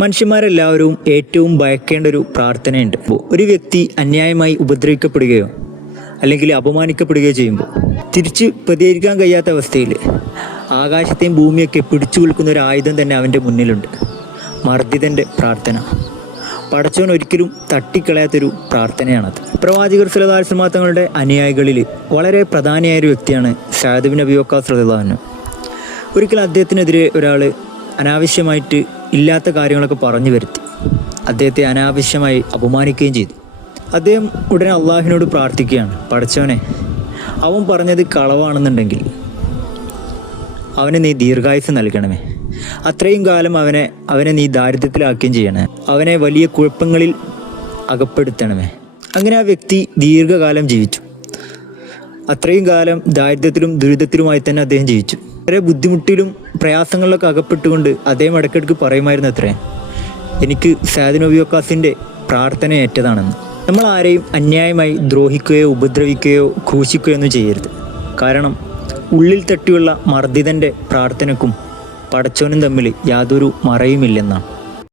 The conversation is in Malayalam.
മനുഷ്യന്മാരെല്ലാവരും ഏറ്റവും ഭയക്കേണ്ട ഒരു പ്രാർത്ഥനയുണ്ട്. ഒരു വ്യക്തി അന്യായമായി ഉപദ്രവിക്കപ്പെടുകയോ അല്ലെങ്കിൽ അപമാനിക്കപ്പെടുകയോ ചെയ്യുമ്പോൾ തിരിച്ച് പ്രതികരിക്കാൻ കഴിയാത്ത അവസ്ഥയിൽ ആകാശത്തെയും ഭൂമിയൊക്കെ പിടിച്ചു കുലുക്കുന്ന ഒരു ആയുധം തന്നെ അവൻ്റെ മുന്നിലുണ്ട്. മർദ്ദിതൻ്റെ പ്രാർത്ഥന. പടച്ചവൻ ഒരിക്കലും തട്ടിക്കളയാത്തൊരു പ്രാർത്ഥനയാണത്. പ്രവാചകർ സല്ലല്ലാഹു അലൈഹി വസല്ലം തങ്ങളുടെ അനുയായികളിൽ വളരെ പ്രധാനിയായ ഒരു വ്യക്തിയാണ് സഅദ് ബിൻ അബീ വഖാസ് റളിയല്ലാഹു അൻഹു. ഒരിക്കൽ അദ്ദേഹത്തിനെതിരെ ഒരാൾ അനാവശ്യമായിട്ട് ഇല്ലാത്ത കാര്യങ്ങളൊക്കെ പറഞ്ഞു വരുത്തി അദ്ദേഹത്തെ അനാവശ്യമായി അപമാനിക്കുകയും ചെയ്തു. അദ്ദേഹം ഉടനെ അള്ളാഹുവിനോട് പ്രാർത്ഥിക്കുകയാണ്, പടച്ചവനെ, അവൻ പറഞ്ഞത് കളവാണെന്നുണ്ടെങ്കിൽ അവന് നീ ദീർഘായുസ് നൽകണമേ, അത്രയും കാലം അവനെ നീ ദാരിദ്ര്യത്തിലാക്കുകയും ചെയ്യണേ, അവനെ വലിയ കുഴപ്പങ്ങളിൽ അകപ്പെടുത്തണമേ. അങ്ങനെ ആ വ്യക്തി ദീർഘകാലം ജീവിച്ചു. അത്രയും കാലം ദാരിദ്ര്യത്തിലും ദുരിതത്തിലുമായി തന്നെ അദ്ദേഹം ജീവിച്ചു. വളരെ ബുദ്ധിമുട്ടിലും പ്രയാസങ്ങളിലൊക്കെ അകപ്പെട്ടുകൊണ്ട് അദ്ദേഹം ഇടയ്ക്കിടയ്ക്ക് പറയുമായിരുന്നു അത്രേ, എനിക്ക് സഅദ് ബിൻ അബീ വഖാസിൻ്റെ പ്രാർത്ഥന ഏറ്റതാണെന്ന്. നമ്മൾ ആരെയും അന്യായമായി ദ്രോഹിക്കുകയോ ഉപദ്രവിക്കുകയോ ക്രൂശിക്കുകയോ ഒന്നും ചെയ്യരുത്. കാരണം ഉള്ളിൽ തട്ടിയുള്ള മർദ്ദിതൻ്റെ പ്രാർത്ഥനയ്ക്കും പടച്ചവനും തമ്മിൽ യാതൊരു മറയുമില്ലെന്നാണ്.